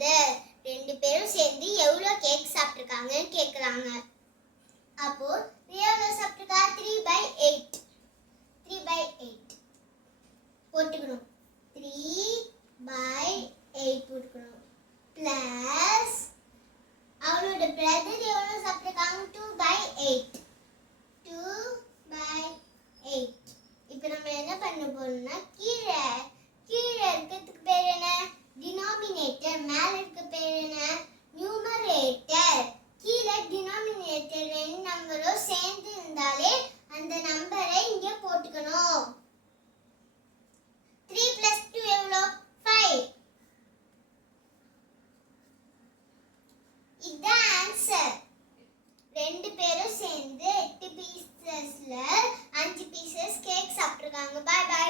Together. ரெண்டு பேரும் சேர்ந்து எவ்வளோ கேக் சாப்பிட்டுருக்காங்கன்னு கேட்குறாங்க. அப்போ எவ்வளோ சாப்பிட்டுருக்கா? 3/8. 3/8 போட்டுக்கணும். 3/8 போட்டுக்கணும். பிளஸ் அவளோட பிரதர் எவ்வளோ சாப்பிட்டுருக்காங்க? 2/8. 2/8. இப்போ நம்ம என்ன பண்ண போறோம்னா கீழே இருக்கிறதுக்கு பேர் என்ன? டினாமினேட்டர். மேல இருக்க பேர் என்ன? நியூமரேட்டர். கீழே டினாமினேட்டர் ரெண்டு நம்பரும் சேர்ந்து இருந்தாலே அந்த நம்பரை இங்க போட்டுக்கணும். 3 + 2 எவ்வளோ? 5. இதுதான் ஆன்சர். ரெண்டு பேரும் சேர்ந்து 8 பீசஸ்ல 5 பீசஸ் கேக் சாப்பிட்டுருக்காங்க. பாய் பாய்.